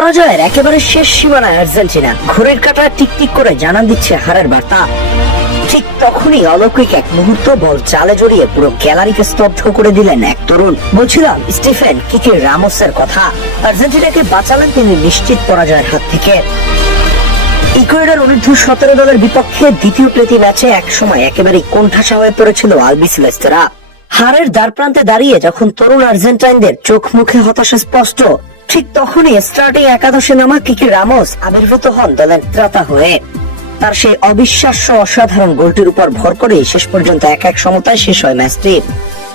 পরাজয়ের একেবারে শেষ সীমানায় আর্জেন্টিনা, ঘোরের কাঁটা টিকটিক করে জানান দিচ্ছে হারের বার্তা। ঠিক তখনই অলৌকিক এক মুহূর্ত, বল জালে জড়িয়ে পুরো গ্যালারিকে স্তব্ধ করে দিলেন এক তরুণ। বলছিলাম স্টিফেন কিকে রামোসের কথা। আর্জেন্টিনাকে বাঁচালেন তিনি নিশ্চিত পরাজয়ের হাত থেকে। ইকুয়েডর অনূর্ধ্ব-17 দলের বিপক্ষে দ্বিতীয় প্রীতি ম্যাচে একসময় একেবারে কোণঠাসা হয়ে পড়েছিল আলবিসেলেস্তেরা। হারের দ্বারপ্রান্তে দাঁড়িয়ে যখন তরুণ আর্জেন্টাইনদের চোখ মুখে হতাশা স্পষ্ট, ঠিক তখনই স্টার্টিং একাদশে নামা কিকে রামোস আবির্ভূত হন দলের ত্রাতা হয়ে। তার সেই অবিশ্বাস্য অসাধারণ গোলটির উপর ভর করে শেষ পর্যন্ত 1-1 সমতায় শেষ হয় ম্যাচটি।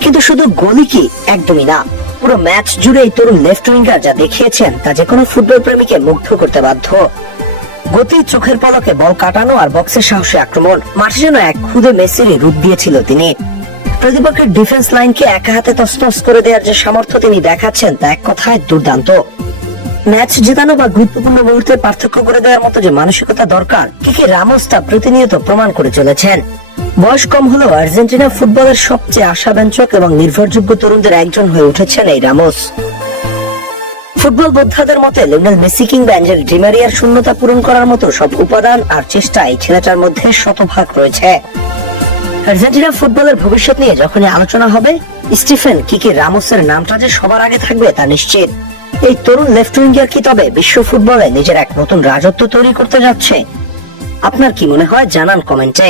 কিন্তু শুধু গোলই কি? একদমই না। পুরো ম্যাচ জুড়ে এই তরুণ লেফট উইঙ্গার যা দেখিয়েছেন তা যে কোনো ফুটবল প্রেমীকে মুগ্ধ করতে বাধ্য। গতি, চোখের পলকে বল কাটানো আর বক্সের সাহসী আক্রমণ, মাঠে যেন এক খুদে মেসিরই রূপ দিয়েছিল তিনি। প্রতিপক্ষের ডিফেন্স লাইনকে একা হাতে তছনছ করে দেওয়ার যে সামর্থ্য তিনি দেখাচ্ছেন তা এক কথায় দুর্দান্ত। ম্যাচ জেতানো বা গুরুত্বপূর্ণ মুহূর্তে পার্থক্য করে দেওয়ার মতো যে মানসিকতা দরকার, কিকে রামোস তা প্রতিনিয়ত প্রমাণ করে চলেছেন। বয়স কম হলেও আর্জেন্টিনা ফুটবলের সবচেয়ে আশাব্যঞ্জক এবং নির্ভরযোগ্য তরুণদের একজন হয়ে উঠেছেন এই রামোস। ফুটবল বোদ্ধাদের মতে লিওনেল মেসি কিংবা অ্যাঞ্জেল ডি মারিয়ার শূন্যতা পূরণ করার মতো সব উপাদান আর চেষ্টা এই ছেলেটার মধ্যে শতভাগ রয়েছে। আর্জেন্টিনা ফুটবলের ভবিষ্যৎ নিয়ে যখনই আলোচনা হবে, স্টিফেন কিকে রামোসের নামটা যে সবার আগে থাকবে তা নিশ্চিত। এই তরুণ লেফট উইঙ্গার কি তবে বিশ্ব ফুটবলে নিজের এক নতুন রাজত্ব তৈরি করতে যাচ্ছে? আপনার কি মনে হয় জানান কমেন্টে।